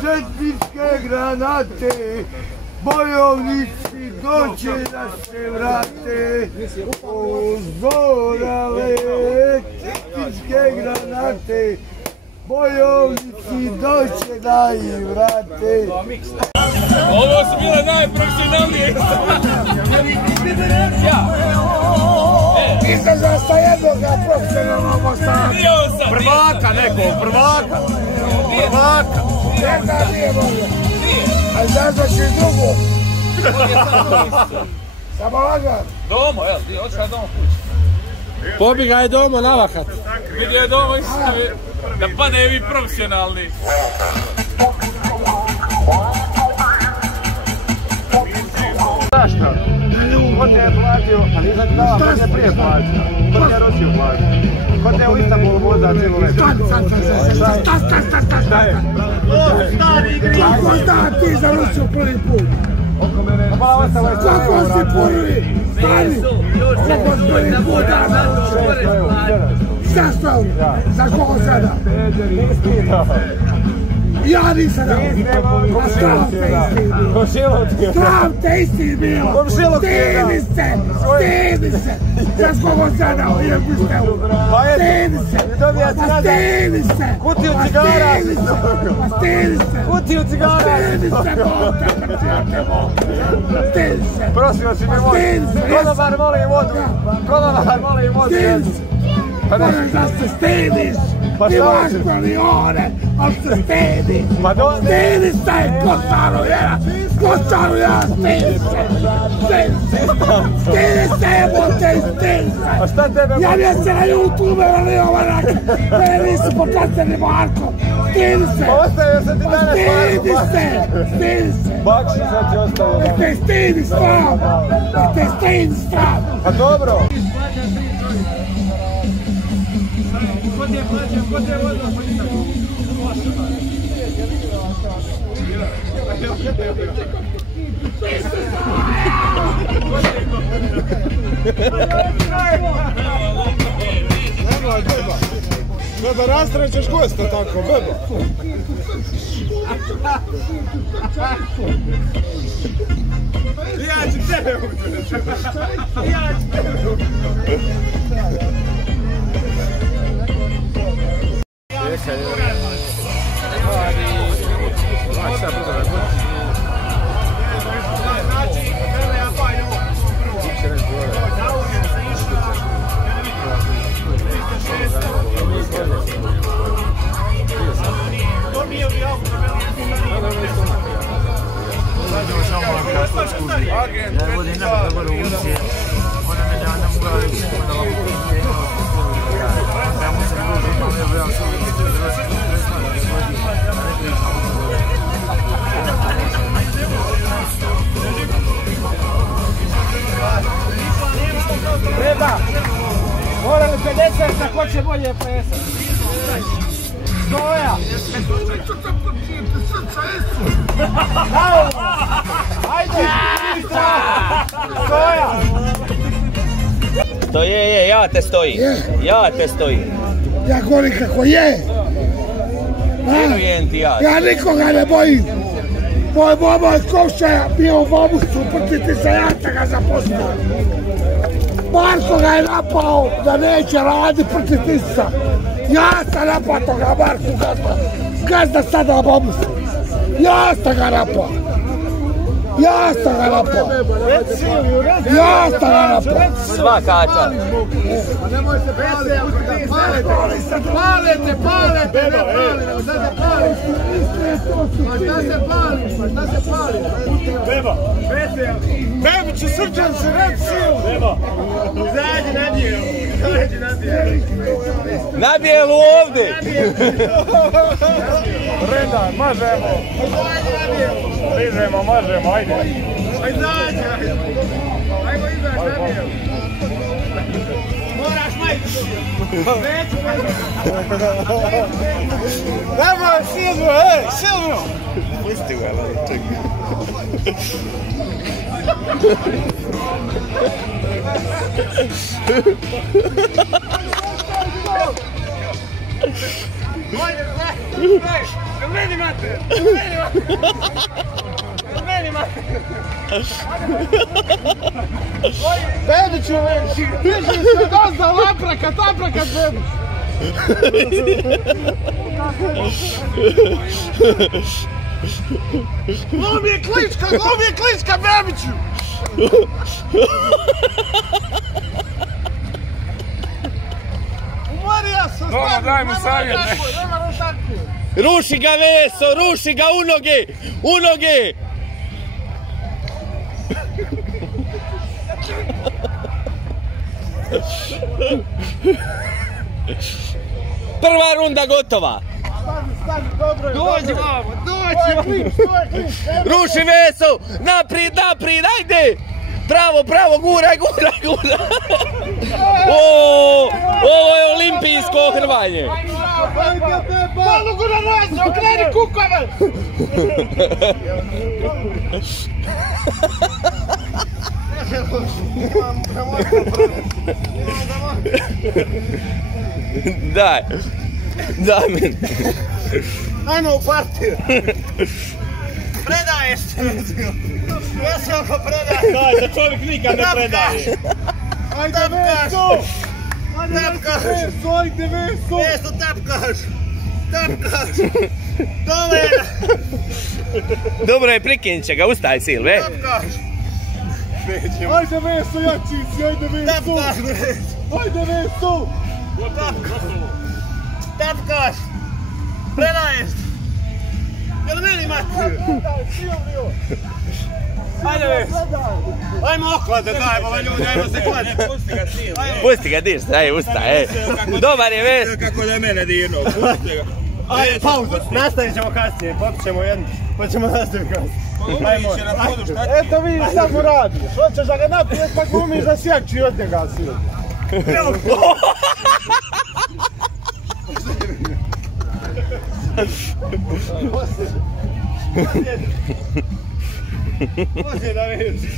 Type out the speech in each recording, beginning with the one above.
Četničke granate, bojovnici doće da se vrate, uzorale četničke granate, bojovnici doće da ih vrate. Ovo su bile najprofesionalnije. Izdržao sam jednoga profesionalnog ostana. Prvaka nekog, prvaka. Jedna nije bolje. A znaš da ću i drugu. Samo lagan. Domo, jel? Ti hoćeš doma kući. Pobjega je doma navakat. Vidio je doma i da padaju vi profesionalni. Zašto? Ko te je platio? Pa nisam ti dao, ko te je prije platio? Ko te je Rusiju platio? Ko te je u Istanbulu vozao cijelu letu? Šta je? Kako zna ti za Rusiju prvi put? Kako si prvi? Stani! Kako si prvi put? 600 euro. Za koliko sada? Ja nisam dao. A sram te isti bilo. Sram te isti bilo. Stidi se. Stidi se. Znaš koliko sam dao? Stidi se. Stidi se. Kutiju cigara. Stidi se. Kutiju cigara. Stidi se. Stidi se. Prosimo si mi molim. Konobar molim vodu. Konobar molim vodu. Stidi se. Moraš da se stidiš. Ti imaš milione, ali se stidiš. Stidiš se, ko staro jera. Ko staro jera, stidiš se. Stidiš se, jebote, stidiš se. A šta tebe... Javio se na YouTube, ali ovanak. Mene nisu pokazali Marko. Stidiš se. Pa ostavio se ti danas Stidiš se. Stidiš se. Bakši sad ti ostavio. Nek te stidiš sram. Nek te stidiš sram. Pa dobro. Ko te je vodio? Beba, rastrećeš gosta tako, beba. Ja ću tebe uzeti. Ja ću tebe uzeti. Treba! Mora li 50 za ko će bolje plesat? Stoja! Ajde! Stoja! To je, ja te stojim. Ja te stojim. Ja govorim kako je. Vjerujem ti ja. Ja nikoga ne bojim. Moj baba iz Kovšaja bio u Babušcu, prtiti se, ja sam ga zaposlio. Marko ga je napao da neće radi prtiti se. Ja sam napao toga Marku gazda sada u Babušcu. Ja sam ga napao. Ja sam ga napao. Ja sam ga napao. Sva kača. Nemoj se paliti. Palite, ne pali, nego sad se pali. Pa šta se pali? Beba. Bebiću, Srđan se, red silu. Beba. Zađi na dijelu. Na bijelu ovdje. Reda, mažemo. Ližemo, mažemo, ajde. Aj zađi. Ajmo izaći na dijelu. Moraš majti. Neću majti. Nemoj, Silvio, Silvio. Pusti ga, ali čekaj. Meni mate! Bebiću, piši se dozda, laprakat, Bebić. Glum je klička, Bebiću! Umarija se, stani, nema rotaku. Ruši ga Veso, ruši ga u noge! Prva runda gotova. Stani, dobro je. Dođi vamo, dođi! Ruši Veso, naprijed, ajde! Bravo, guraj! Ovo je olimpijsko hrvanje. Polugu na nos, okreni kukove! Daj meni. Ajmo u partiju. Predaješ se. Veselko predaje. Daj, da čovjek nikad ne predaje. Ajde Veso! Tapkaš! Ajde Veso! Veso, tapkaš! Dole! Dobro je, prikinit će ga, ustaj Silve. Tapkaš! Ajde Veso, jačici, ajde Veso! Tapkaš! Ajde Veso! Tapkaš! Predaješ! Jel meni mati? Ajde Veso! Ajmo oklade, dajmo ljudi, ajmo se klade! Pusti ga dirst, aj ustaj, Dobar je Veso. Kako da je mene dirno, pusti ga! Ajde, pauza, nastavit ćemo kasnije, popit ćemo jednu, pa ćemo nastaviti kasnije. Eto vidiš šta mu radiš, hoćeš da ga naprijed pa glumiš da sjeći od njega silu. Može da vidiš.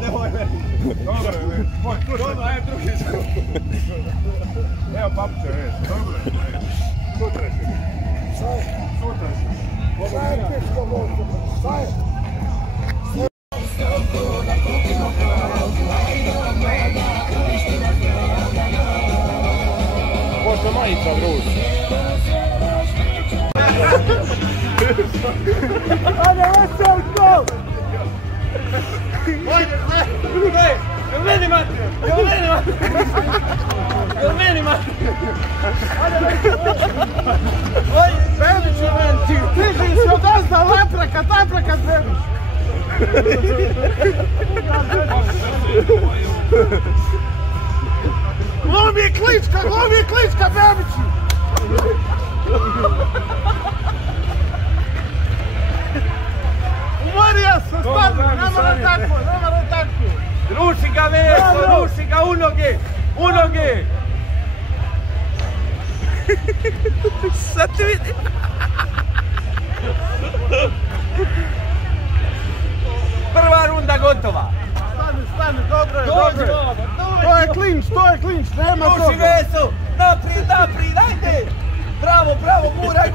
Nemoj me. Dobro, ajde drugi skoro. Evo papuče, već. Dobro, sutra će. Sutra će. Pošto majica vruća. Ajde, Veselko! Ajde, jel meni mati? Ajde, Bebiću, tiži se odazda, laprakat, Bebić! Glum je klička, Bebiću! Umarija se, stani, nema rotaku! Ruši ga Veso, ruši ga u noge! Sad ti vidim. Prva runda gotova. Stani, dobro je. To je klinč, nema toga. Ruši Veso, naprijed, ajde! Bravo, guraj!